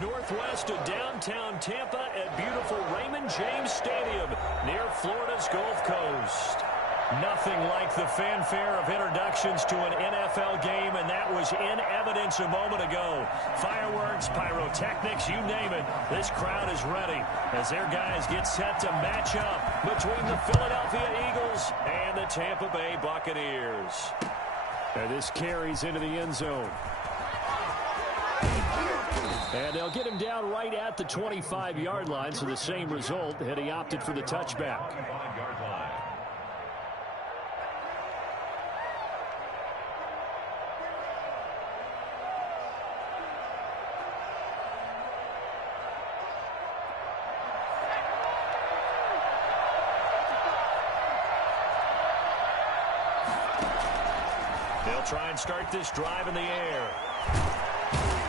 Northwest of downtown Tampa at beautiful Raymond James Stadium near Florida's Gulf Coast. Nothing like the fanfare of introductions to an NFL game, and that was in evidence a moment ago. Fireworks, pyrotechnics, you name it. This crowd is ready as their guys get set to match up between the Philadelphia Eagles and the Tampa Bay Buccaneers. And this carries into the end zone. And they'll get him down right at the 25-yard line, so the same result had he opted for the touchback. They'll try and start this drive in the air.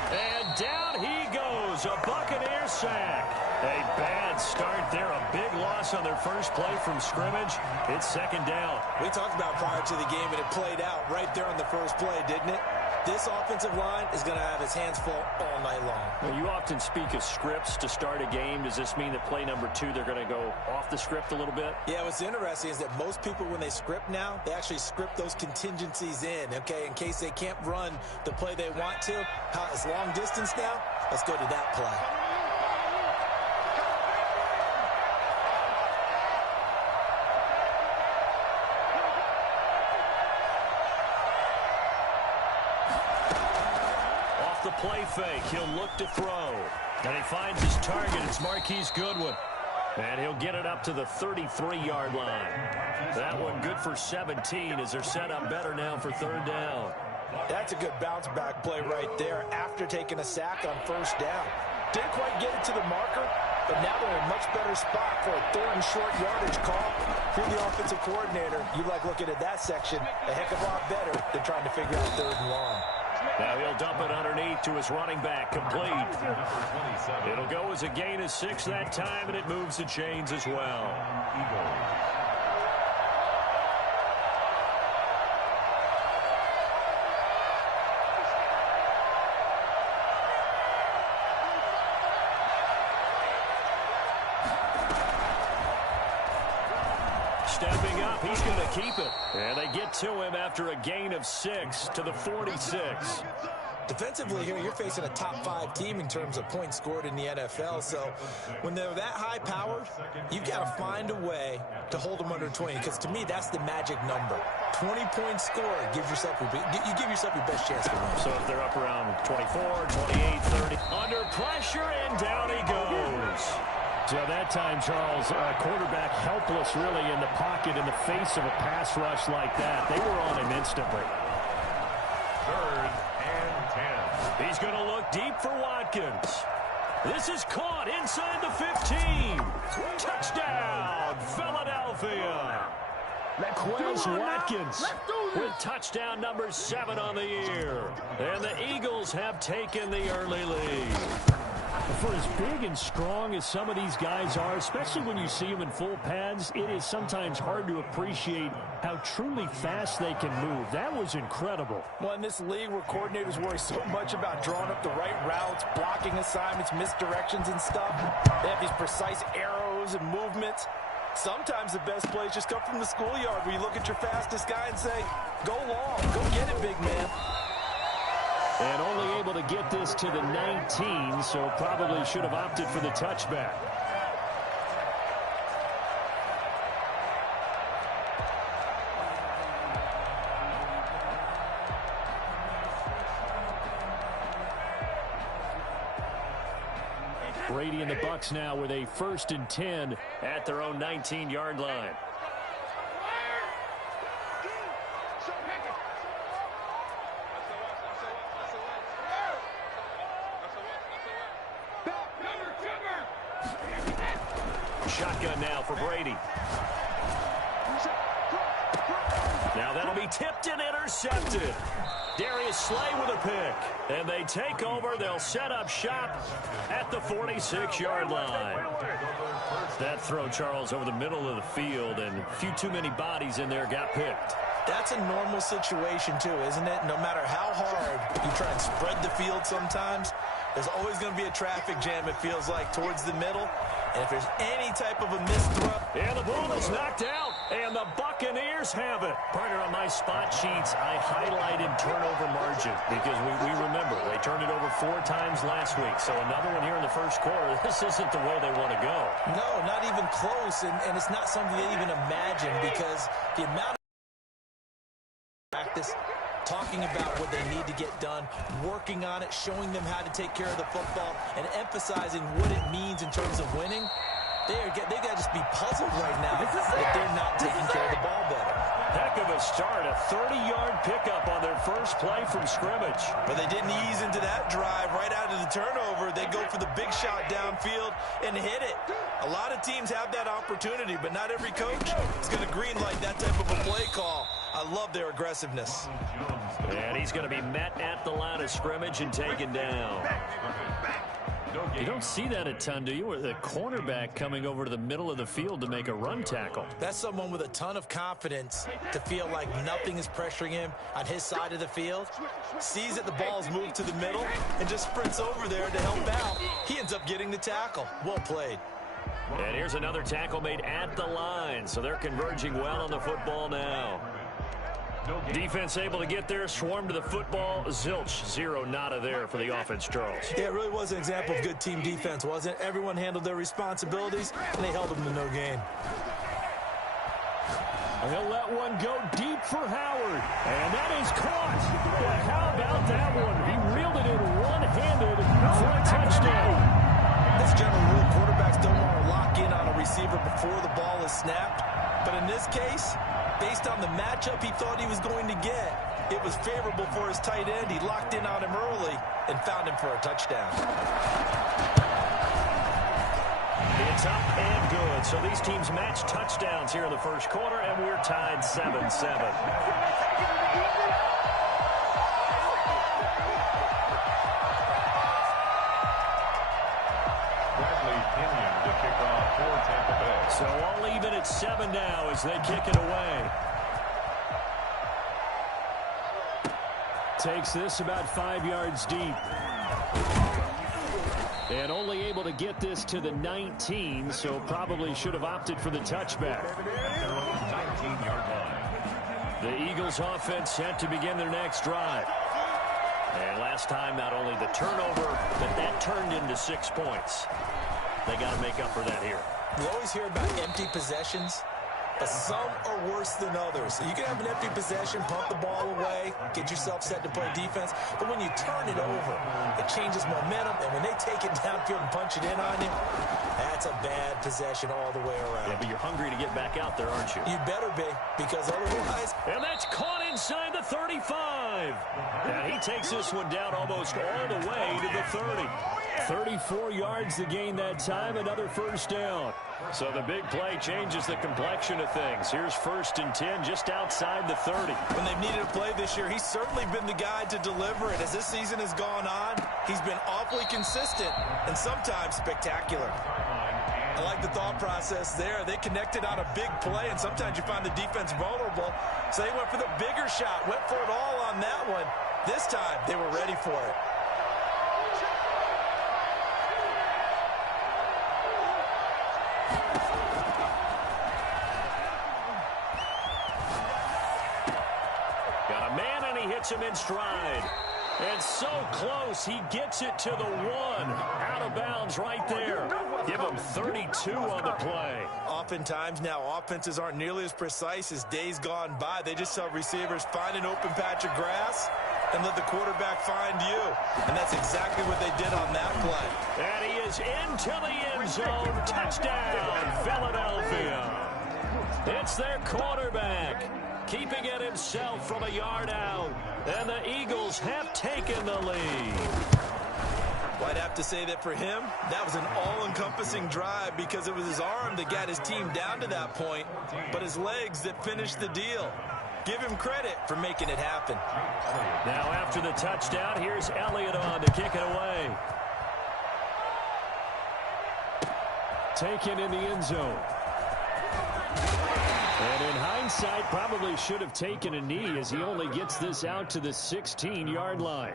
And down he goes, a Buccaneer sack. A bad start there, a big loss on their first play from scrimmage. It's second down. We talked about prior to the game, and it played out right there on the first play, didn't it? This offensive line is going to have his hands full all night long. Well, you often speak of scripts to start a game. Does this mean that play number 2, they're going to go off the script a little bit? Yeah, what's interesting is that most people, when they script now, they actually script those contingencies in, okay, in case they can't run the play they want to. It's long distance now. Let's go to that play. Play fake. He'll look to throw. And he finds his target. It's Marquise Goodwin. And he'll get it up to the 33-yard line. That one good for 17 as they're set up better now for third down. That's a good bounce-back play right there after taking a sack on first down. Didn't quite get it to the marker, but now they're in a much better spot for a third and short yardage call. If you're the offensive coordinator, you like looking at that section a heck of a lot better than trying to figure out third and long. Now he'll dump it underneath to his running back, complete. It'll go as a gain of 6 that time, and it moves the chains as well. Stepping up, he's going to keep it. And they get to him after a gain of 6 to the 46. Defensively here, you're facing a top-5 team in terms of points scored in the NFL. So when they're that high-powered, you've got to find a way to hold them under 20. Because to me, that's the magic number. 20 points scored, you give yourself your best chance to win. So if they're up around 24, 28, 30. Under pressure, and down he goes. So that time, Charles, quarterback helpless really in the pocket in the face of a pass rush like that. They were on him instantly. 3rd and 10. He's going to look deep for Watkins. This is caught inside the 15. Touchdown, Philadelphia. Quez Watkins with touchdown number 7 on the year. And the Eagles have taken the early lead. For as big and strong as some of these guys are, especially when you see them in full pads, it is sometimes hard to appreciate how truly fast they can move. That was incredible. Well, in this league where coordinators worry so much about drawing up the right routes, blocking assignments, misdirections and stuff, they have these precise arrows and movements. Sometimes the best plays just come from the schoolyard where you look at your fastest guy and say, go long, go get it, big man. And only able to get this to the 19, so probably should have opted for the touchback. Brady and the Bucs now with a 1st and 10 at their own 19-yard line. Shotgun now for Brady. Now that'll be tipped and intercepted. Darius Slay with a pick. And they take over. They'll set up shop at the 46-yard line. That throw, Charles, over the middle of the field, and a few too many bodies in there got picked. That's a normal situation, too, isn't it? No matter how hard you try and spread the field sometimes, there's always going to be a traffic jam, it feels like, towards the middle. And if there's any type of a missed throw. And the ball is knocked out, and the Buccaneers have it. Partner, on my spot sheets, I highlighted turnover margin because we remember they turned it over 4 times last week. So another one here in the first quarter. This isn't the way they want to go. No, not even close, and it's not something they even imagine because the amount of practice, talking about what they need to get done, working on it, showing them how to take care of the football, and emphasizing what it means in terms of winning. They got to just be puzzled right now that they're not taking care of the ball better. Heck of a start, a 30-yard pickup on their first play from scrimmage. But they didn't ease into that drive right out of the turnover. They go for the big shot downfield and hit it. A lot of teams have that opportunity, but not every coach is going to greenlight that type of a play call. I love their aggressiveness. And he's going to be met at the line of scrimmage and taken down. You don't see that a ton, do you? With a cornerback coming over to the middle of the field to make a run tackle. That's someone with a ton of confidence to feel like nothing is pressuring him on his side of the field. Sees that the ball's moved to the middle and just sprints over there to help out. He ends up getting the tackle. Well played. And here's another tackle made at the line. So they're converging well on the football now. Defense able to get there, swarm to the football. Zilch, 0 nada there for the offense, Charles. Yeah, it really was an example of good team defense, wasn't it? Everyone handled their responsibilities, and they held them to no gain. He'll let one go deep for Howard, and that is caught. But how about that one? He reeled it in one-handed for a touchdown. As a general rule, quarterbacks don't want to lock in on a receiver before the ball is snapped. But in this case, based on the matchup he thought he was going to get, it was favorable for his tight end. He locked in on him early and found him for a touchdown. It's up and good. So these teams match touchdowns here in the first quarter, and we're tied 7-7. So all even at 7 now as they kick it away. Takes this about 5 yards deep. And only able to get this to the 19, so probably should have opted for the touchback. The Eagles offense set to begin their next drive. And last time, not only the turnover, but that turned into 6 points. They got to make up for that here. We always hear about empty possessions, but some are worse than others. You can have an empty possession, pump the ball away, get yourself set to play defense, but when you turn it over, it changes momentum, and when they take it downfield and punch it in on you, that's a bad possession all the way around. Yeah, but you're hungry to get back out there, aren't you? You better be, because otherwise... And that's caught inside the 35. And he takes this one down almost all the way to the 30. 34 yards to gain that time, another first down. So the big play changes the complexion of things. Here's 1st and 10 just outside the 30. When they've needed a play this year, he's certainly been the guy to deliver it. As this season has gone on, he's been awfully consistent and sometimes spectacular. I like the thought process there. They connected on a big play, and sometimes you find the defense vulnerable. So they went for the bigger shot, went for it all on that one. This time, they were ready for it. Got a man, and he hits him in stride. And so close, he gets it to the 1. Out of bounds right there. Give him 32 on the play. Oftentimes now, offenses aren't nearly as precise as days gone by. They just tell receivers, find an open patch of grass and let the quarterback find you. And that's exactly what they did on that play. And he is into the end zone. Touchdown, Philadelphia. It's their quarterback, keeping it himself from a yard out. And the Eagles have taken the lead. Well, I'd have to say that for him, that was an all-encompassing drive because it was his arm that got his team down to that point, but his legs that finished the deal. Give him credit for making it happen. Now after the touchdown, here's Elliott on to kick it away. Taken in the end zone. And in hindsight, probably should have taken a knee as he only gets this out to the 16-yard line.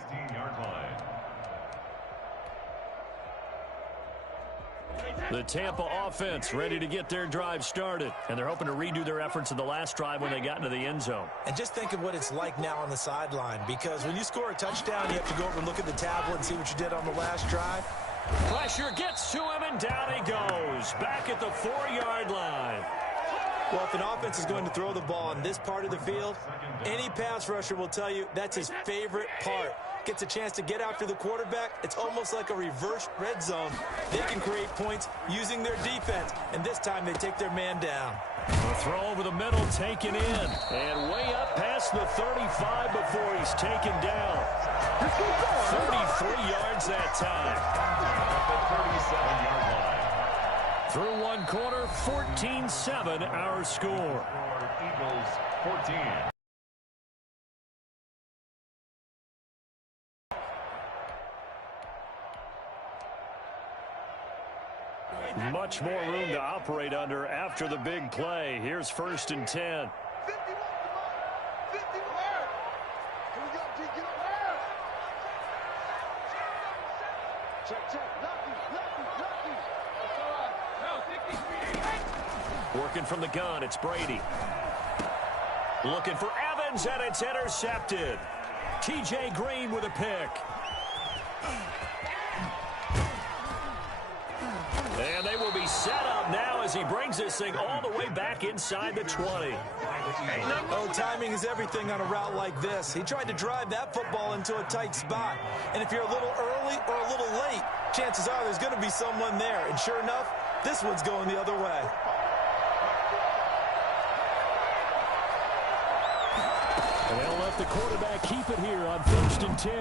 The Tampa offense ready to get their drive started. And they're hoping to redo their efforts in the last drive when they got into the end zone. And just think of what it's like now on the sideline, because when you score a touchdown, you have to go over and look at the tablet and see what you did on the last drive. Pressure gets to him, and down he goes. Back at the 4-yard line. Well, if an offense is going to throw the ball on this part of the field, any pass rusher will tell you that's his favorite part. Gets a chance to get after the quarterback. It's almost like a reverse red zone. They can create points using their defense, and this time they take their man down. A throw over the middle taken in, and way up past the 35 before he's taken down. 33 yards that time. At the 37-yard line. Through one quarter, 14-7 our score. Eagles 14. Much more room to operate under after the big play. Here's 1st and 10. Working from the gun, it's Brady. Looking for Evans, and it's intercepted. T.J. Green with a pick. And they will be set up now as he brings this thing all the way back inside the 20. Oh, timing is everything on a route like this. He tried to drive that football into a tight spot. And if you're a little early or a little late, chances are there's going to be someone there. And sure enough, this one's going the other way. And they'll let the quarterback keep it here on 1st and 10.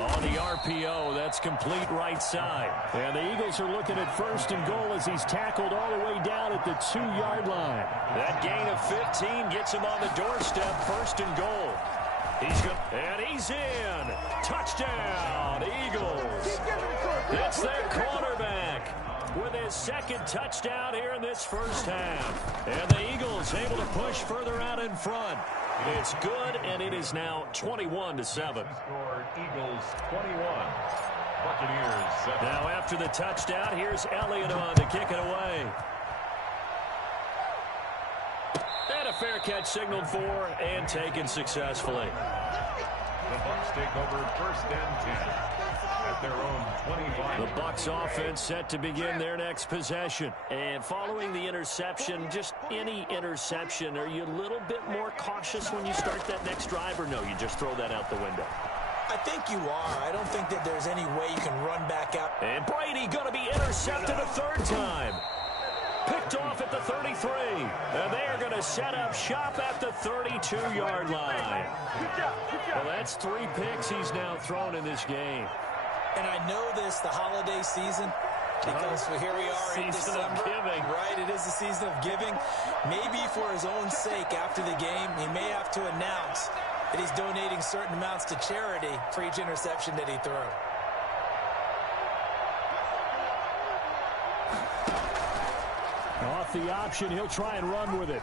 On the RPO, that's complete right side. And the Eagles are looking at 1st and goal as he's tackled all the way down at the 2-yard line. That gain of 15 gets him on the doorstep, 1st and goal. And he's in. Touchdown, Eagles. It's their quarterback with his 2nd touchdown here in this first half. And the Eagles able to push further out in front. It's good, and it is now 21-7. Score Eagles 21. Buccaneers 7. Now after the touchdown, here's Elliott on to kick it away. And a fair catch signaled for and taken successfully. The Bucs take over 1st and 10 at their own 25. The Bucs offense set to begin their next possession. And following the interception, just any interception, are you a little bit more cautious when you start that next drive, or no, you just throw that out the window? I think you are. I don't think that there's any way you can run back out. And Brady going to be intercepted a 3rd time. Picked off at the 33. And they are going to set up shop at the 32-yard line. Well, that's 3 picks he's now thrown in this game. And I know this, the holiday season, because here we are in December. Season of giving. Right, it is the season of giving. Maybe for his own sake after the game, he may have to announce that he's donating certain amounts to charity for each interception that he threw. Off the option, he'll try and run with it.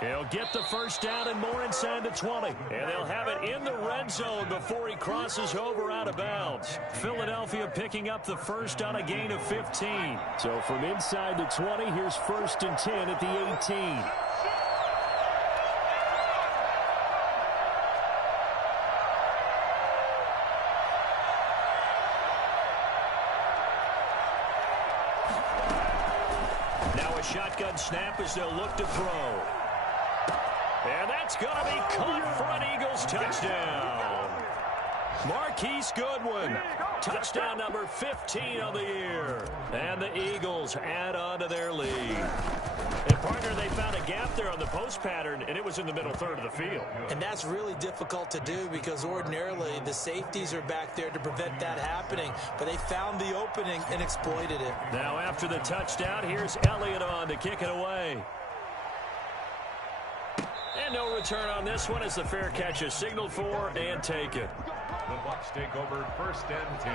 He'll get the 1st down and more inside the 20. And they'll have it in the red zone before he crosses over out of bounds. Philadelphia picking up the 1st on a gain of 15. So from inside the 20, here's 1st and 10 at the 18. Shotgun snap as they'll look to throw. And that's going to be caught for an Eagles touchdown. Marquise Goodwin, touchdown number 15 of the year. And the Eagles add on to their lead. And, partner, they found a gap there on the post pattern, and it was in the middle third of the field. And that's really difficult to do because ordinarily the safeties are back there to prevent that happening. But they found the opening and exploited it. Now after the touchdown, here's Elliott on to kick it away. And no return on this one as the fair catch is signaled for and taken. The Bucs take over 1st and 10.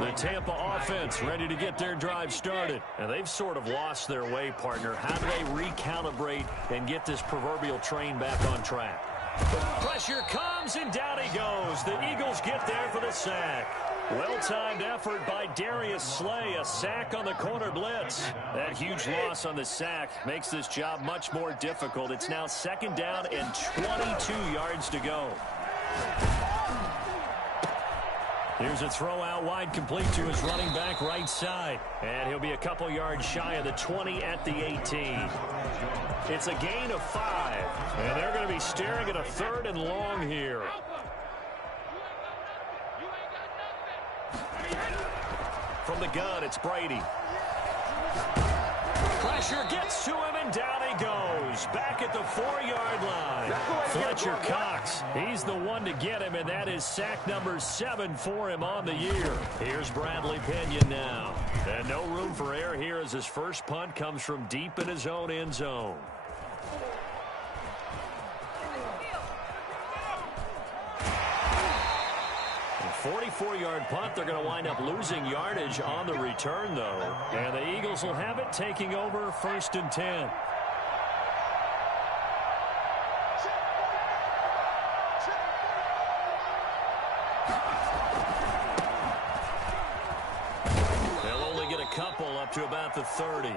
The Tampa offense ready to get their drive started. And they've sort of lost their way, partner. How do they recalibrate and get this proverbial train back on track? Pressure comes, and down he goes. The Eagles get there for the sack. Well-timed effort by Darius Slay, a sack on the corner blitz. That huge loss on the sack makes this job much more difficult. It's now 2nd down and 22 yards to go. Here's a throw out wide, complete to his running back right side. And he'll be a couple yards shy of the 20 at the 18. It's a gain of 5. And they're going to be staring at a 3rd and long here. From the gun, it's Brady. Pressure gets to him, and down he goes. Back at the 4-yard line. Fletcher Cox, he's the one to get him, and that is sack number 7 for him on the year. Here's Bradley Pinion now. And no room for error here as his first punt comes from deep in his own end zone. 44-yard punt. They're going to wind up losing yardage on the return, though. And the Eagles will have it, taking over 1st and 10. They'll only get a couple up to about the 30.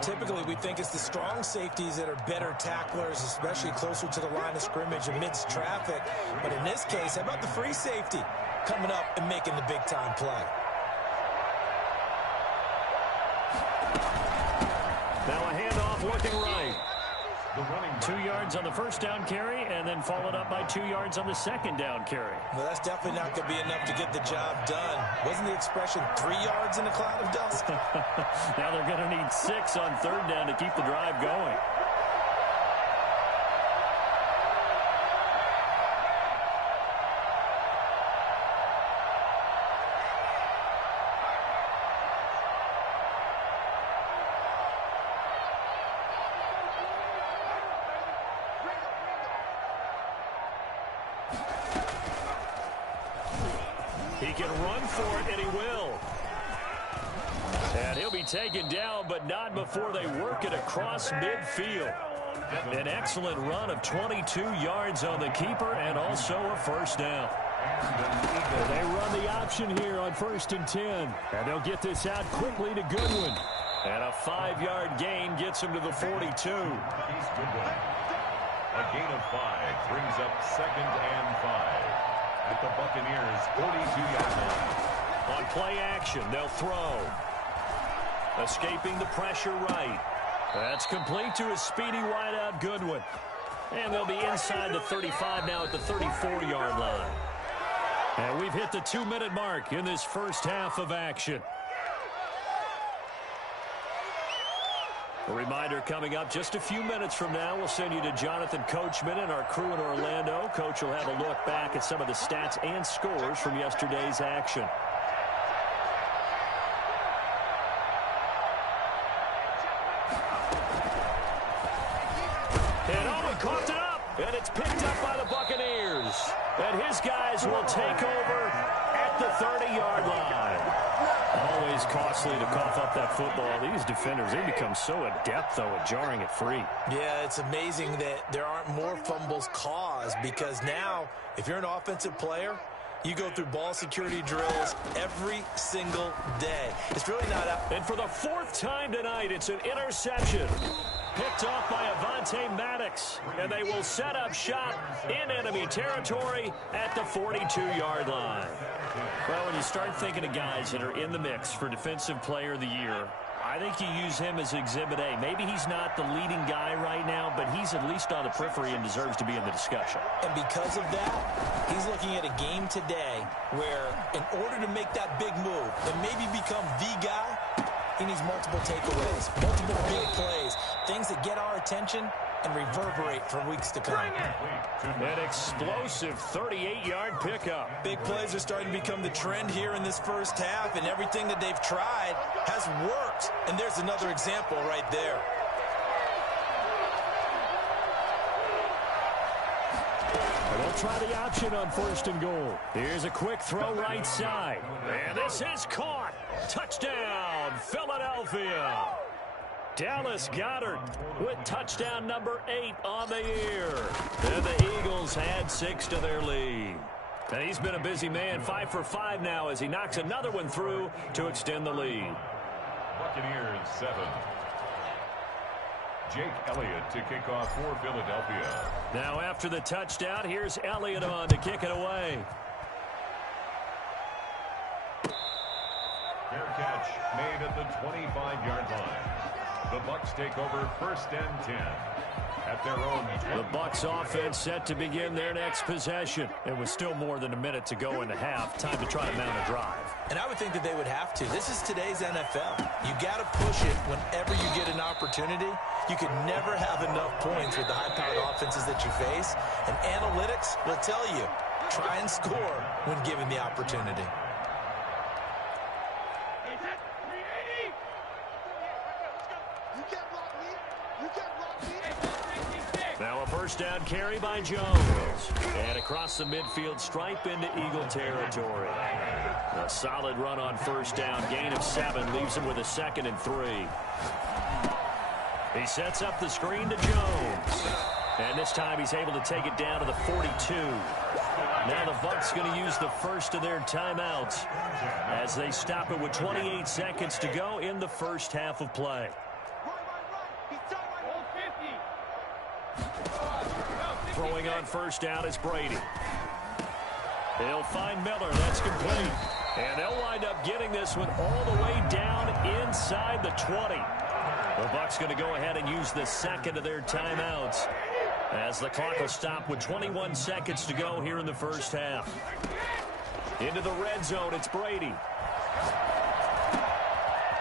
Typically, we think it's the strong safeties that are better tacklers, especially closer to the line of scrimmage amidst traffic. But in this case, how about the free safety coming up and making the big-time play? Now a handoff looking right. 2 yards on the first down carry, and then followed up by 2 yards on the second down carry. Well, that's definitely not going to be enough to get the job done. Wasn't the expression 3 yards in a cloud of dust? Now they're going to need 6 on 3rd down to keep the drive going. He can run for it, and he will. And he'll be taken down, but not before they work it across midfield. An excellent run of 22 yards on the keeper and also a first down. And they run the option here on 1st and 10. And they'll get this out quickly to Goodwin. And a 5-yard gain gets him to the 42. A gain of 5 brings up 2nd and 5. At the Buccaneers' 42-yard line. On play action, they'll throw. Escaping the pressure right. That's complete to his speedy wideout Goodwin. And they'll be inside the 35 now at the 34-yard line. And we've hit the 2-minute mark in this first half of action. A reminder coming up just a few minutes from now. We'll send you to Jonathan Coachman and our crew in Orlando. Coach will have a look back at some of the stats and scores from yesterday's action. And Owen coughed it up, and it's picked up by the Buccaneers. And his guys will take over at the 30-yard line. Always costly to cough up that football. These defenders, they become so adept, though, at jarring it free. Yeah, it's amazing that there aren't more fumbles caused because now, if you're an offensive player, you go through ball security drills every single day. It's really not out. And for the 4th time tonight, it's an interception. Picked off by Avonte Maddox. And they will set up shop in enemy territory at the 42-yard line. Well, when you start thinking of guys that are in the mix for Defensive Player of the Year, I I think you use him as Exhibit A. Maybe he's not the leading guy right now, but he's at least on the periphery and deserves to be in the discussion. And because of that, he's looking at a game today where in order to make that big move and maybe become the guy, he needs multiple takeaways, multiple big plays, things that get our attention and reverberate for weeks to come. An explosive 38-yard pickup. Big plays are starting to become the trend here in this first half, and everything that they've tried has worked. And there's another example right there. They'll try the option on 1st and goal. Here's a quick throw right side. And this is caught. Touchdown, Philadelphia. Dallas Goedert with touchdown number 8 on the year. And the Eagles add 6 to their lead. And he's been a busy man, 5 for 5 now as he knocks another one through to extend the lead. Buccaneers 7. Jake Elliott to kick off for Philadelphia. Now after the touchdown, here's Elliott on to kick it away. Fair catch made at the 25-yard line. The Bucs take over 1st and 10 at their own 20. The Bucs offense set to begin their next possession. It was still more than a minute to go in the half. Time to try to mount a drive. And I would think that they would have to. This is today's NFL. You got to push it whenever you get an opportunity. You could never have enough points with the high-powered offenses that you face. And analytics will tell you, try and score when given the opportunity. Now a first down carry by Jones. And across the midfield stripe into Eagle territory. A solid run on 1st down. Gain of 7 leaves him with a 2nd and 3. He sets up the screen to Jones. And this time he's able to take it down to the 42. Now the Bucs going to use the first of their timeouts as they stop it with 28 seconds to go in the first half of play. Throwing on 1st down is Brady. He'll find Miller. That's complete. And they'll wind up getting this one all the way down inside the 20. The Bucs going to go ahead and use the 2nd of their timeouts as the clock will stop with 21 seconds to go here in the first half. Into the red zone, it's Brady.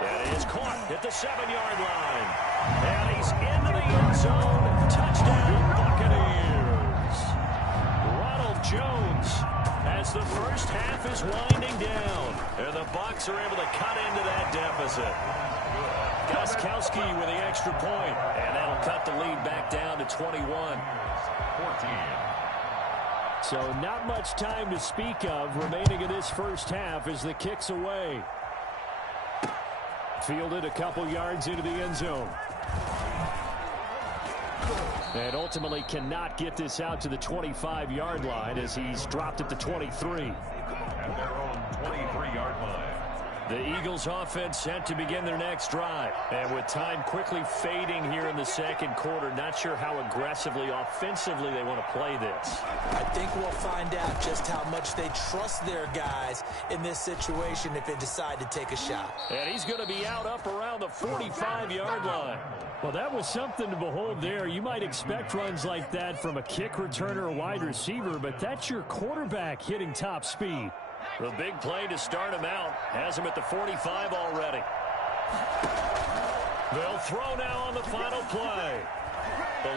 That is caught at the 7-yard line. And he's into the end zone. Touchdown, Buccaneers. Ronald Jones as the first half is winding down. And the Bucs are able to cut into that deficit. Gostkowski with the extra point. And that'll cut the lead back down to 21. 14. So not much time to speak of remaining in this first half as the kick's away. Fielded a couple yards into the end zone. And ultimately cannot get this out to the 25-yard line as he's dropped at the 23. At their own 23-yard line. The Eagles offense set to begin their next drive. And with time quickly fading here in the second quarter, not sure how aggressively, offensively they want to play this. I think we'll find out just how much they trust their guys in this situation if they decide to take a shot. And he's going to be out up around the 45-yard line. Well, that was something to behold there. You might expect runs like that from a kick returner or wide receiver, but that's your quarterback hitting top speed. The big play to start him out has him at the 45 already. They'll throw now on the final play.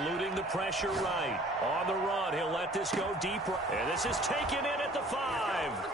Eluding the pressure right. On the run, he'll let this go deeper. And this is taken in at the 5.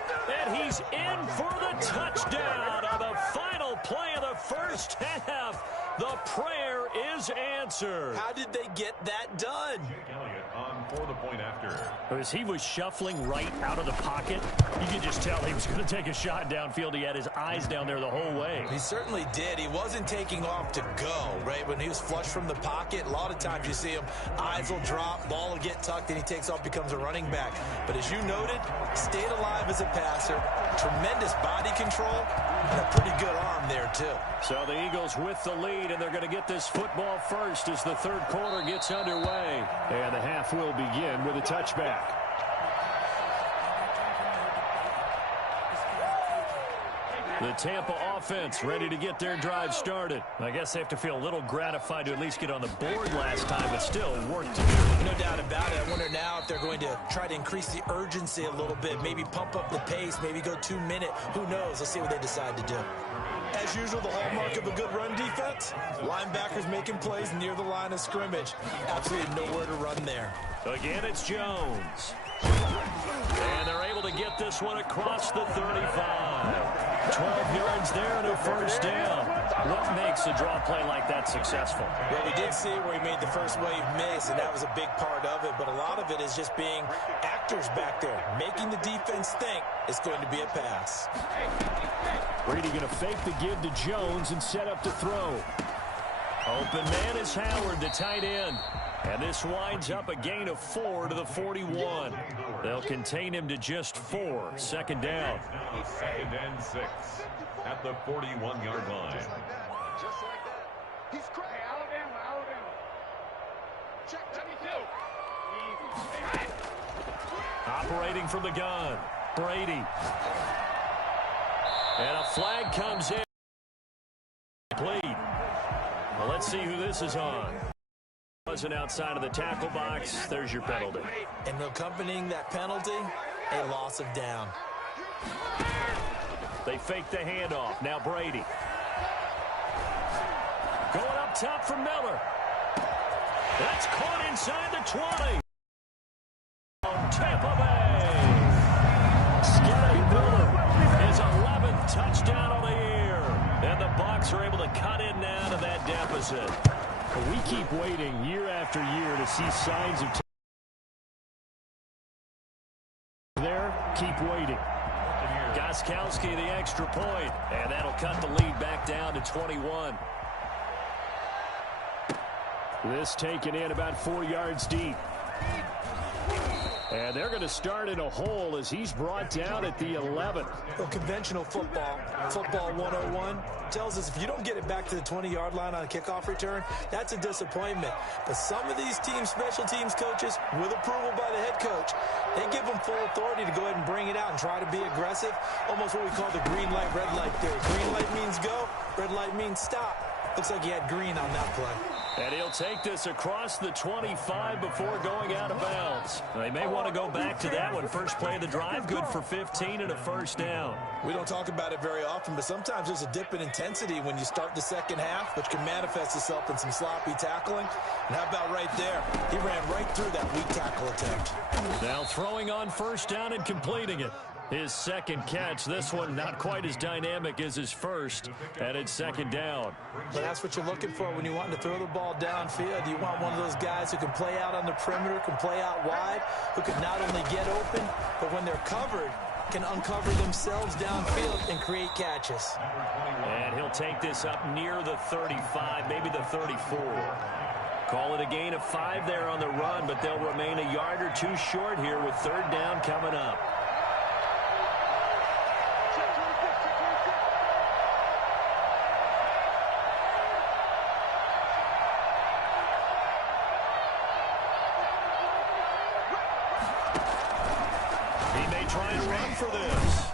And he's in for the touchdown on the final play of the first half. The prayer is answered. How did they get that done? Jake Elliott on for the point after. As he was shuffling right out of the pocket, you could just tell he was going to take a shot downfield. He had his eyes down there the whole way. He certainly did. He wasn't taking off to go, right? When he was flush from the pocket, a lot of times you see him, eyes will drop, ball will get tucked, and he takes off, becomes a running back. But as you noted, stayed alive as a passer, tremendous body control, and a pretty good arm there, too. So the Eagles with the lead, and they're going to get this football first as the third quarter gets underway. And the half will begin with a touchback. The Tampa offense ready to get their drive started. I guess they have to feel a little gratified to at least get on the board last time, but still work to do. No doubt about it. I wonder now if they're going to try to increase the urgency a little bit, maybe pump up the pace, maybe go 2 minute. Who knows? Let's see what they decide to do. As usual, the hallmark of a good run defense, linebackers making plays near the line of scrimmage. Absolutely nowhere to run there. Again, it's Jones. And they're able to get this one across the 35. 12 yards there and a first down. What makes a draw play like that successful? Well, we did see where he made the first wave miss, and that was a big part of it. But a lot of it is just being actors back there, making the defense think it's going to be a pass. Brady going to fake the give to Jones and set up to throw. Open man is Howard, the tight end. And this winds up a gain of 4 to the 41. They'll contain him to just 4. Second down. 2nd and 6 at the 41-yard line. Just like that. He's crazy. Alabama. Check 22. Operating from the gun. Brady. And a flag comes in. Complete. Well, let's see who this is on. Wasn't outside of the tackle box. There's your penalty. And accompanying that penalty, a loss of down. They fake the handoff. Now Brady. Going up top for Miller. That's caught inside the 20. Tampa Bay. Scotty Miller, his 11th touchdown on the year. And the Bucs are able to cut in now to that deficit. We keep waiting year after year to see signs of there. Keep waiting. Gostkowski the extra point, and that'll cut the lead back down to 21. This taken in about 4 yards deep. And they're going to start in a hole as he's brought down at the 11. Well, conventional football 101, tells us if you don't get it back to the 20-yard line on a kickoff return, that's a disappointment. But some of these teams, special teams coaches, with approval by the head coach, they give them full authority to go ahead and bring it out and try to be aggressive, almost what we call the green light, red light theory. Green light means go, red light means stop. Looks like he had green on that play. And he'll take this across the 25 before going out of bounds. They may want to go back to that one. First play of the drive, good for 15 and a first down. We don't talk about it very often, but sometimes there's a dip in intensity when you start the second half, which can manifest itself in some sloppy tackling. And how about right there? He ran right through that weak tackle attempt. Now throwing on first down and completing it. His second catch, this one not quite as dynamic as his first, and it's second down. But that's what you're looking for when you want to throw the ball downfield. You want one of those guys who can play out on the perimeter, can play out wide, who can not only get open, but when they're covered, can uncover themselves downfield and create catches. And he'll take this up near the 35, maybe the 34. Call it a gain of 5 there on the run, but they'll remain a yard or two short here with third down coming up. Trying to run for this.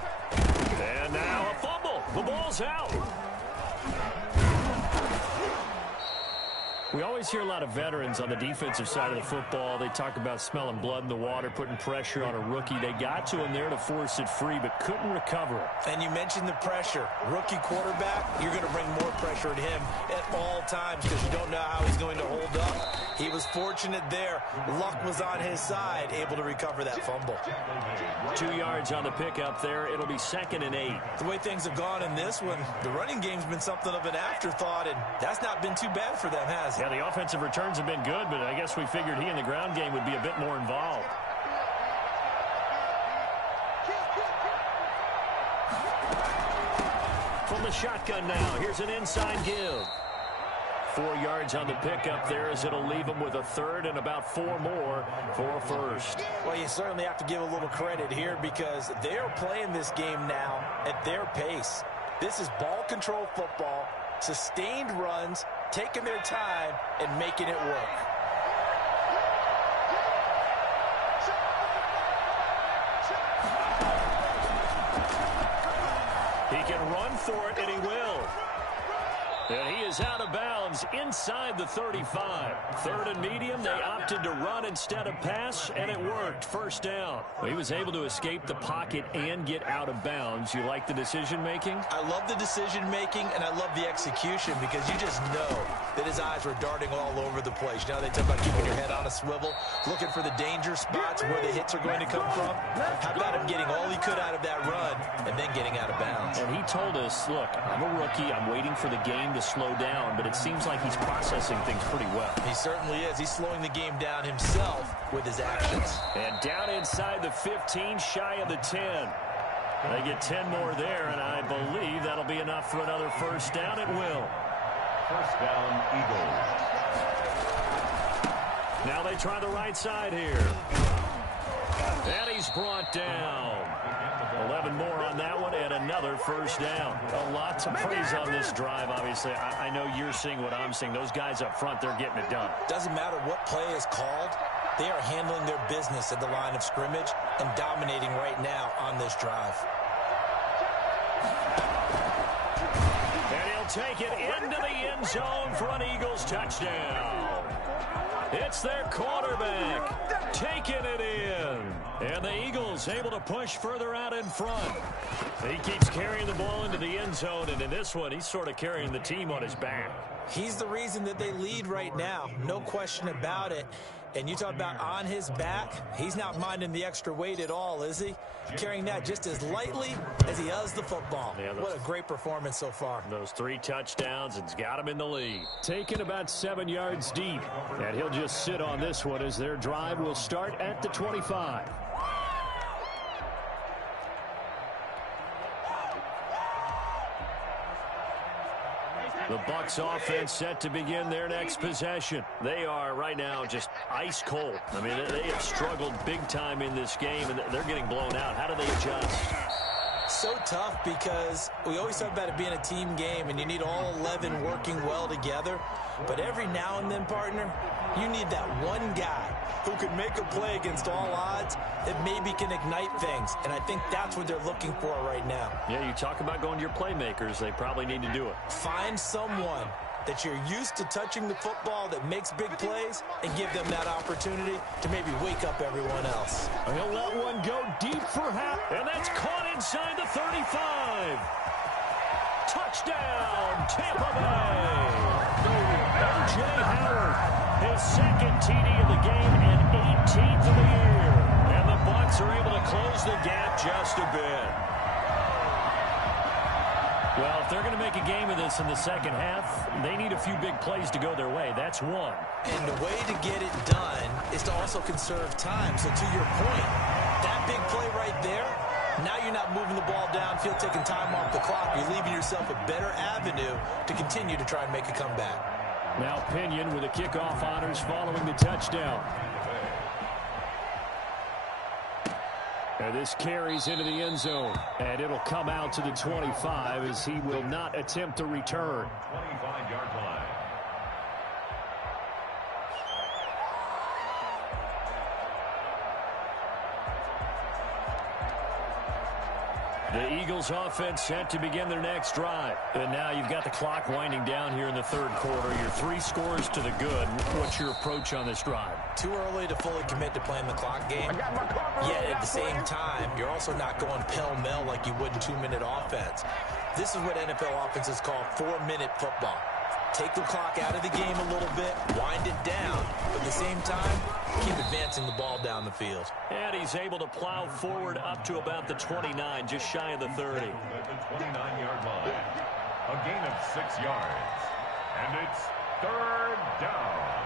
And now a fumble. The ball's out. We always hear a lot of veterans on the defensive side of the football. They talk about smelling blood in the water, putting pressure on a rookie. They got to him there to force it free, but couldn't recover it. And you mentioned the pressure. Rookie quarterback, you're going to bring more pressure at him at all times because you don't know how he's going to hold up. He was fortunate there. Luck was on his side, able to recover that fumble. 2 yards on the pickup there. It'll be 2nd and 8. The way things have gone in this one, the running game's been something of an afterthought, and that's not been too bad for them, has it? Yeah, the offensive returns have been good, but I guess we figured he in the ground game would be a bit more involved. From the shotgun now, here's an inside give. 4 yards on the pickup there as it'll leave them with a third and about 4 more for a first. Well, you certainly have to give a little credit here because they're playing this game now at their pace. This is ball control football, sustained runs, taking their time and making it work. He can run for it, and he will. And he is out of bounds inside the 35. Third and medium, they opted to run instead of pass, and it worked. First down. He was able to escape the pocket and get out of bounds. You like the decision-making? I love the decision-making, and I love the execution because you just know that his eyes were darting all over the place. You know, they talk about keeping your head on a swivel, looking for the danger spots where the hits are going to come from. How about him getting all he could out of that run and then getting out of bounds? And he told us, look, I'm a rookie. I'm waiting for the game to slow down, but it seems like he's processing things pretty well. He certainly is. He's slowing the game down himself with his actions. And down inside the 15, shy of the 10. They get 10 more there, and I believe that'll be enough for another first down. It will. First down, Eagles. Now they try the right side here. And he's brought down. 11 more on that one, and another first down. A lot to praise on this drive, obviously. I know you're seeing what I'm seeing. Those guys up front, they're getting it done. Doesn't matter what play is called. They are handling their business at the line of scrimmage and dominating right now on this drive. And he'll take it into the end zone for an Eagles touchdown. It's their quarterback taking it in. And the Eagles able to push further out in front. He keeps carrying the ball into the end zone, and in this one, he's sort of carrying the team on his back. He's the reason that they lead right now. No question about it. And you talk about on his back, he's not minding the extra weight at all, is he? Carrying that just as lightly as he does the football. Yeah, what a great performance so far. Those 3 touchdowns, it's got him in the lead. Taken about 7 yards deep. And he'll just sit on this one as their drive will start at the 25. The Bucs offense set to begin their next possession. They are right now just ice cold. I mean, they have struggled big time in this game, and they're getting blown out. How do they adjust? So tough because we always talk about it being a team game, and you need all 11 working well together. But every now and then, partner, you need that one guy who can make a play against all odds that maybe can ignite things. And I think that's what they're looking for right now. Yeah, you talk about going to your playmakers. They probably need to do it. Find someone that you're used to touching the football that makes big plays and give them that opportunity to maybe wake up everyone else. He'll let one go deep for half, and that's caught inside the 35. Touchdown, Tampa Bay. O.J. Howard, his second TD of the game and 18th of the year. And the Bucs are able to close the gap just a bit. Well, if they're going to make a game of this in the second half, they need a few big plays to go their way. That's one. And the way to get it done is to also conserve time. So to your point, that big play right there, now you're not moving the ball downfield, taking time off the clock. You're leaving yourself a better avenue to continue to try and make a comeback. Now Pinion with the kickoff honors following the touchdown. And this carries into the end zone. And it'll come out to the 25 as he will not attempt to return. 25-yard line. The Eagles offense set to begin their next drive. And now you've got the clock winding down here in the third quarter. Your 3 scores to the good. What's your approach on this drive? Too early to fully commit to playing the clock game. Yet at the same time, you're also not going pell-mell like you would in 2-minute offense. This is what NFL offenses call 4-minute football. Take the clock out of the game a little bit, wind it down, but at the same time, keep advancing the ball down the field. And he's able to plow forward up to about the 29, just shy of the 30. At the 29-yard line. A gain of 6 yards. And it's third down.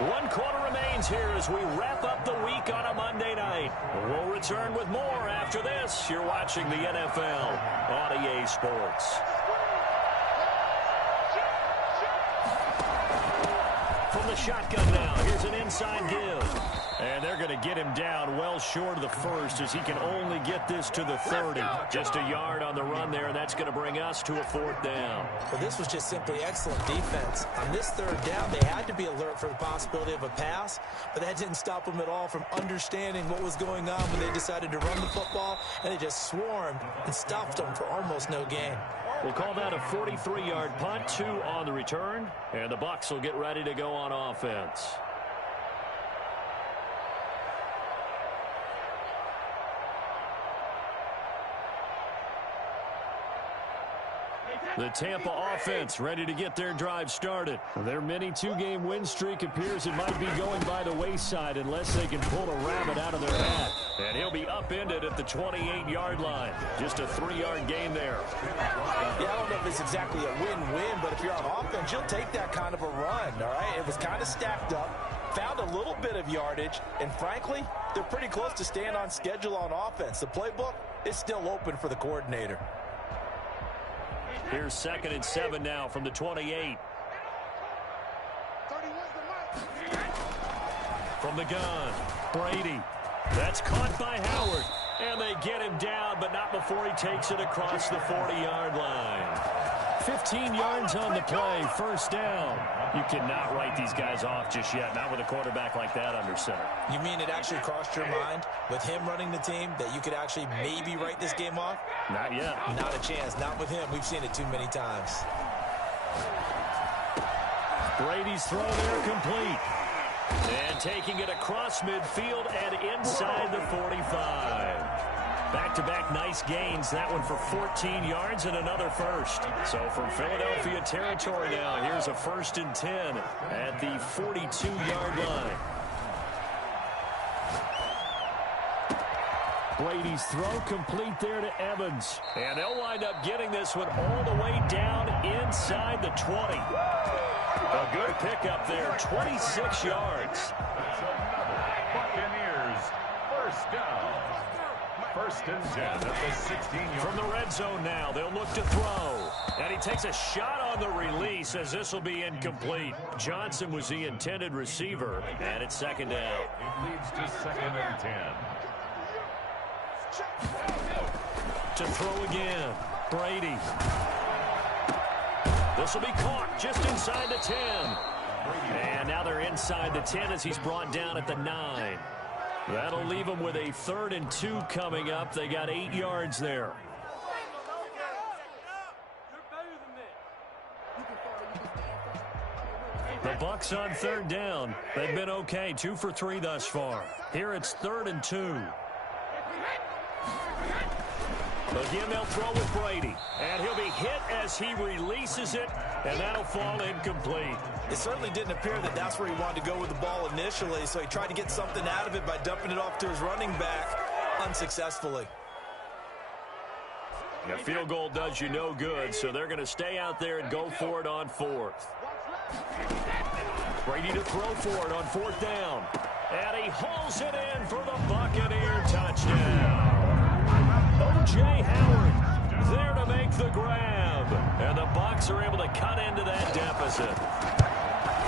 One quarter remains here as we wrap up the week on a Monday night. We'll return with more after this. You're watching the NFL on EA Sports. From the shotgun now. Here's an inside give. And they're going to get him down well short of the first as he can only get this to the 30. Just a yard on the run there, and that's going to bring us to a 4th down. Well, this was just simply excellent defense. On this 3rd down, they had to be alert for the possibility of a pass, but that didn't stop them at all from understanding what was going on when they decided to run the football, and they just swarmed and stopped them for almost no gain. We'll call that a 43-yard punt, 2 on the return, and the Bucs will get ready to go on offense. The Tampa offense ready to get their drive started. Their mini 2-game win streak appears it might be going by the wayside unless they can pull a rabbit out of their hat. And he'll be upended at the 28-yard line. Just a 3-yard gain there. Yeah, I don't know if it's exactly a win-win, but if you're on offense, you'll take that kind of a run, all right? It was kind of stacked up, found a little bit of yardage, and frankly, they're pretty close to staying on schedule on offense. The playbook is still open for the coordinator. Here's 2nd and 7 now from the 28. From the gun, Brady. That's caught by Howard. And they get him down, but not before he takes it across the 40-yard line. 15 yards on the play, 1st down. You cannot write these guys off just yet, not with a quarterback like that under center. You mean it actually crossed your mind with him running the team that you could actually maybe write this game off? Not yet. Not a chance. Not with him. We've seen it too many times. Brady's throw there complete. And taking it across midfield and inside the 45. Back-to-back nice gains. That one for 14 yards and another first. So from Philadelphia territory now, here's a 1st and 10 at the 42-yard line. Brady's throw complete there to Evans. And they'll wind up getting this one all the way down inside the 20. A good pickup there, 26 yards. That's another Buccaneers 1st down. 1st and 10 at the 16-yard. From the red zone now, they'll look to throw. And he takes a shot on the release as this will be incomplete. Johnson was the intended receiver, and it's 2nd down. It leads to 2nd and 10. To throw again, Brady. This will be caught just inside the 10. And now they're inside the 10 as he's brought down at the 9. That'll leave them with a 3rd and 2 coming up. They got 8 yards there. The Bucs on 3rd down. They've been okay, 2 for 3 thus far. Here it's 3rd and 2. Again, they'll throw with Brady. And he'll be hit as he releases it, and that'll fall incomplete. It certainly didn't appear that that's where he wanted to go with the ball initially, so he tried to get something out of it by dumping it off to his running back unsuccessfully. A field goal does you no good, so they're going to stay out there and go for it on 4th. Brady to throw for it on 4th down. And he hauls it in for the Buccaneer touchdown. O.J. Howard there to make the grab. And the Bucs are able to cut into that deficit.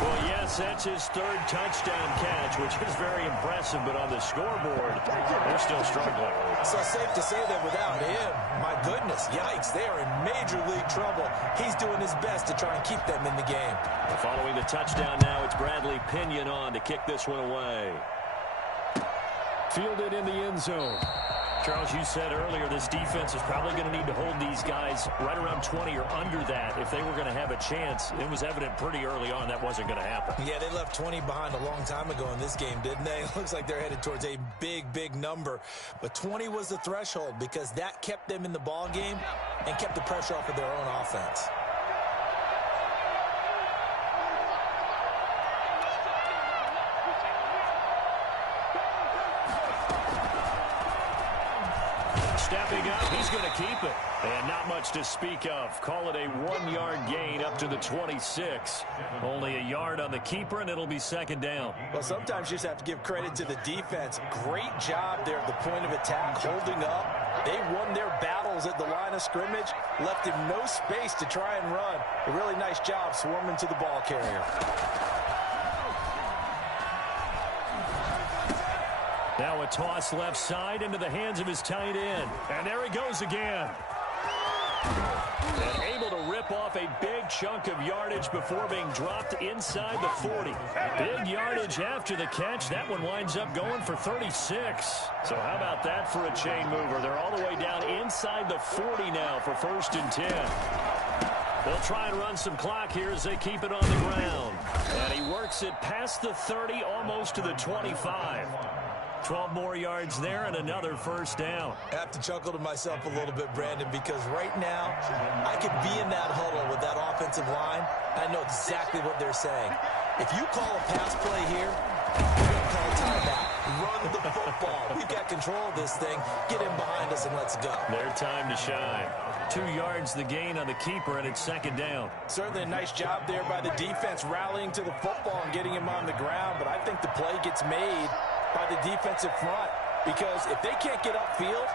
Well, yes, that's his 3rd touchdown catch, which is very impressive, but on the scoreboard, they're still struggling. So safe to say that without him, my goodness, yikes, they are in major league trouble. He's doing his best to try and keep them in the game. Following the touchdown now, it's Bradley Pinion on to kick this one away. Fielded in the end zone. Charles, you said earlier this defense is probably going to need to hold these guys right around 20 or under that if they were going to have a chance. It was evident pretty early on that wasn't going to happen. Yeah, they left 20 behind a long time ago in this game, didn't they? It looks like they're headed towards a big, big number. But 20 was the threshold because that kept them in the ball game and kept the pressure off of their own offense. Stepping up, he's going to keep it. And not much to speak of. Call it a 1-yard gain up to the 26. Only a yard on the keeper, and it'll be 2nd down. Well, sometimes you just have to give credit to the defense. Great job there at the point of attack, holding up. They won their battles at the line of scrimmage, left him no space to try and run. A really nice job swarming to the ball carrier. Now a toss left side into the hands of his tight end. And there he goes again. And able to rip off a big chunk of yardage before being dropped inside the 40. Big yardage after the catch. That one winds up going for 36. So how about that for a chain mover? They're all the way down inside the 40 now for 1st and 10. They'll try and run some clock here as they keep it on the ground. And he works it past the 30, almost to the 25. 12 more yards there and another 1st down. I have to chuckle to myself a little bit, Brandon, because right now I could be in that huddle with that offensive line. I know exactly what they're saying. If you call a pass play here, you're going to call timeout. Run the football. We've got control of this thing. Get in behind us and let's go. Their time to shine. 2 yards the gain on the keeper, and it's 2nd down. Certainly a nice job there by the defense rallying to the football and getting him on the ground, but I think the play gets made by the defensive front, because if they can't get upfield,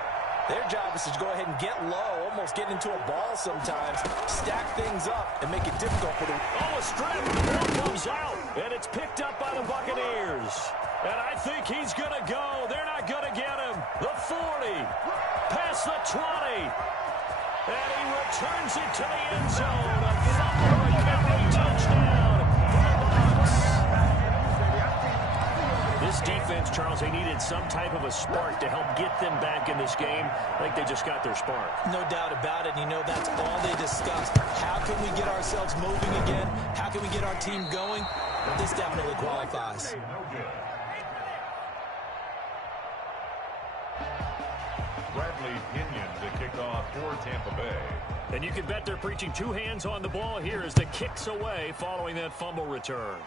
their job is to go ahead and get low, almost get into a ball sometimes, stack things up, and make it difficult for them. Oh, a strip. Ball comes out, and it's picked up by the Buccaneers. And I think he's going to go. They're not going to get him. The 40, past the 20, and he returns it to the end zone. A fumble recovery touchdown for the Bucs. This defense, Charles, they needed some type of a spark to help get them back in this game. I think they just got their spark. No doubt about it. You know, that's all they discussed. How can we get ourselves moving again? How can we get our team going? Well, this definitely qualifies. Bradley Pinion to kick off for Tampa Bay. And you can bet they're preaching 2 hands on the ball here as the kick's away following that fumble return.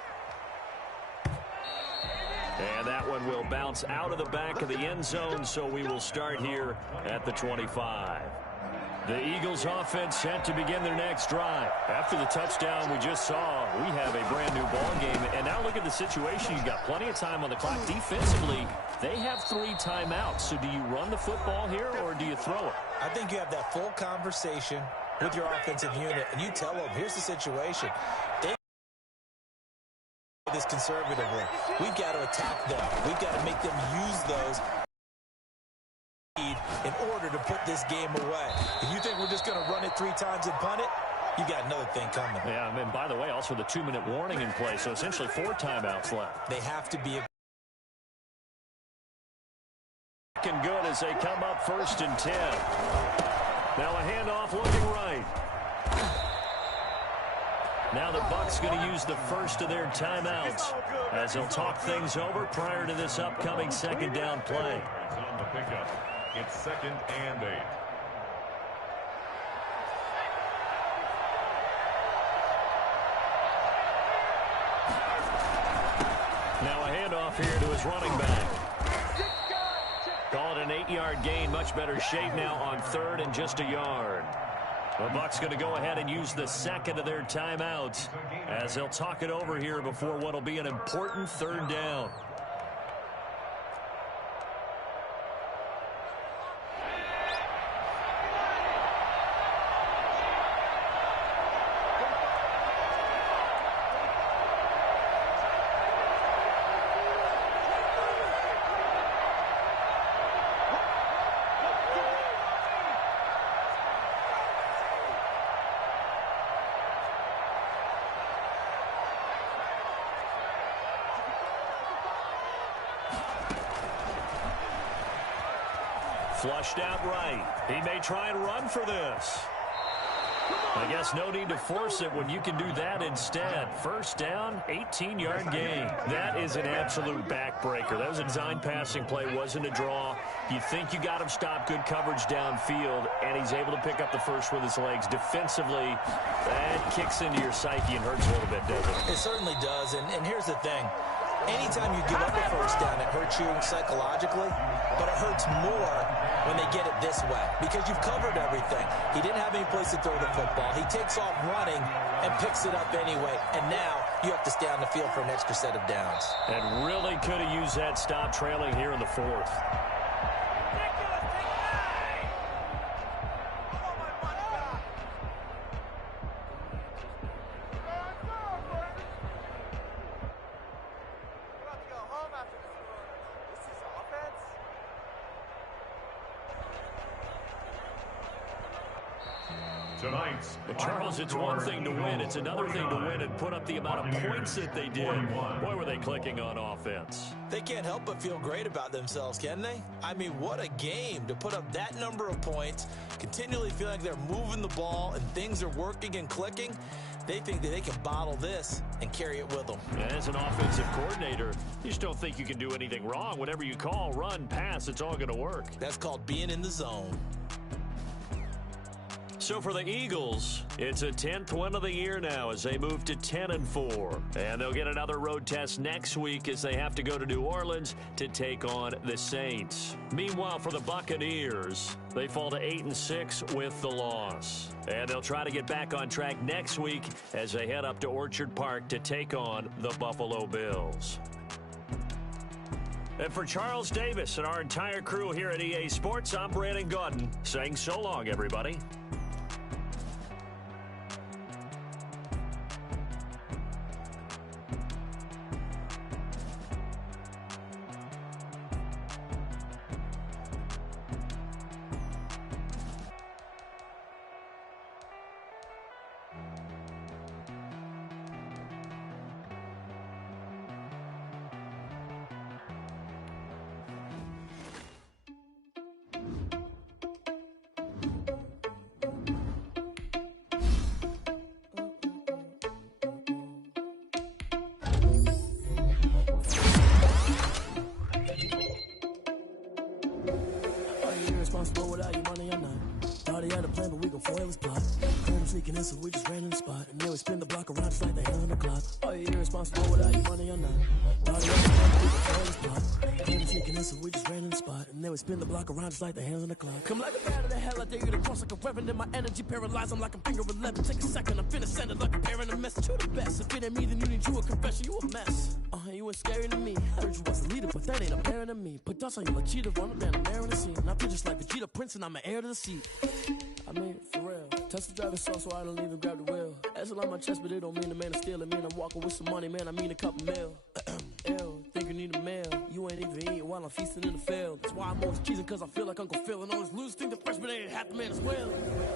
And that one will bounce out of the back of the end zone, so we will start here at the 25. The Eagles offense set to begin their next drive. After the touchdown we just saw, we have a brand new ball game. And now look at the situation. You've got plenty of time on the clock. Defensively, they have 3 timeouts. So do you run the football here or do you throw it? I think you have that full conversation with your offensive unit, and you tell them, here's the situation. They this conservatively. We've got to attack them. We've got to make them use those in order to put this game away. If you think we're just going to run it 3 times and punt it, you got another thing coming. Yeah, and by the way, also the 2-minute warning in play, so essentially 4 timeouts left. They have to be and good as they come up 1st and 10. Now a handoff looking right. Now the Bucs going to use the first of their timeouts as they'll talk things over prior to this upcoming 2nd down play. On the pickup, it's 2nd and 8. Now a handoff here to his running back. Call it an 8-yard gain. Much better shape now on 3rd and just a yard. The Bucs going to go ahead and use the 2nd of their timeouts as they'll talk it over here before what will be an important 3rd down. Flushed out right. He may try and run for this. I guess no need to force it when you can do that instead. 1st down, 18-yard gain. That is an absolute backbreaker. That was a design passing play, wasn't a draw. You think you got him stopped, good coverage downfield, and he's able to pick up the first with his legs. Defensively, that kicks into your psyche and hurts a little bit, doesn't it? It certainly does, and here's the thing. Anytime you give up a 1st down, it hurts you psychologically, but it hurts more when they get it this way because you've covered everything. He didn't have any place to throw the football. He takes off running and picks it up anyway, and now you have to stay on the field for an extra set of downs. And really could have used that stop trailing here in the 4th. Tonight's Well, Charles, it's one thing to win. It's another thing to win and put up the amount of points that they did. Boy, were they clicking on offense. They can't help but feel great about themselves, can they? I mean, what a game to put up that number of points, continually feel like they're moving the ball and things are working and clicking. They think that they can bottle this and carry it with them. As an offensive coordinator, you just don't think you can do anything wrong. Whatever you call, run, pass, it's all going to work. That's called being in the zone. So for the Eagles, it's a 10th win of the year now as they move to 10-4. And they'll get another road test next week as they have to go to New Orleans to take on the Saints. Meanwhile, for the Buccaneers, they fall to 8-6 with the loss. And they'll try to get back on track next week as they head up to Orchard Park to take on the Buffalo Bills. And for Charles Davis and our entire crew here at EA Sports, I'm Brandon Gaudin saying so long, everybody. Responsible without your money or not. Thought he had a plan, but we gon' foil his plot. Heard him sneaking in, so we just ran in the spot. And then we spin the block around just like the hell on the clock. Are you irresponsible without your money or not? Thought he had a plan, but we gon' foil his plot. Heard him sneaking in, so we just ran in the spot. And then we spin the block around just like the hell on the clock. Come like a bat of the hell, I dare you to cross like a reverend. And my energy paralyzed, I'm like I'm finger 11. Take a second, I'm finna send it like a parent a message. You the best, if it ain't me, then you need you a confession. You a mess. You ain't scary to me. Heard you was a leader, but that ain't apparent to me. Put dust on you like cheetah, run up, man, I'm there in the scene. And I feel just like Vegeta Prince, and I'm an heir to the seat. I mean, for real. Touch the driver's sauce, so I don't even grab the wheel. That's on my chest, but it don't mean the man is stealing. It mean I'm walking with some money, man, I mean a couple mil. Ew, think you need a meal. You ain't even eating while I'm feasting in the field. That's why I'm always cheesing, cause I feel like Uncle Phil. And always lose, think the freshman ain't half the man as well.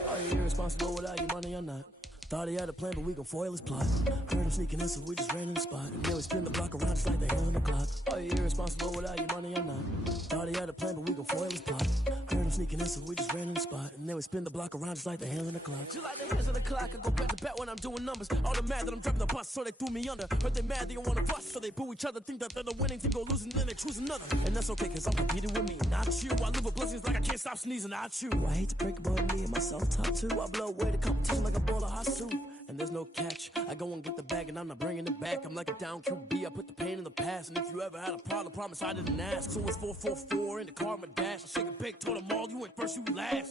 Are you irresponsible without your money or not? Thought he had a plan, but we gon' foil his plot. Heard him sneaking in, so we just ran in the spot. And then we spin the block around just like the hell on the clock. Are you irresponsible without your money or not? Thought he had a plan, but we gon' foil his plot. Heard him sneaking in, so we just ran in the spot. And then we spin the block around just like the hell on the clock. Just like the hands of the clock, I go back to back when I'm doing numbers. All the mad that I'm driving the bus, so they threw me under. Heard they mad, they don't wanna bust, so they boo each other. Think that they're the winning team, go losing, then they choose another. And that's okay, cause I'm competing with me, not you. I live with blessings like I can't stop sneezing, not you. I hate to break about me and my self-talk too. I blow away the competition like a ball of hot soup. And there's no catch. I go and get the bag and I'm not bringing it back. I'm like a down QB, I put the pain in the past. And if you ever had a problem, promise I didn't ask. So it's 444 in the car, my dash. I shake a big, told them all, you ain't first, you last.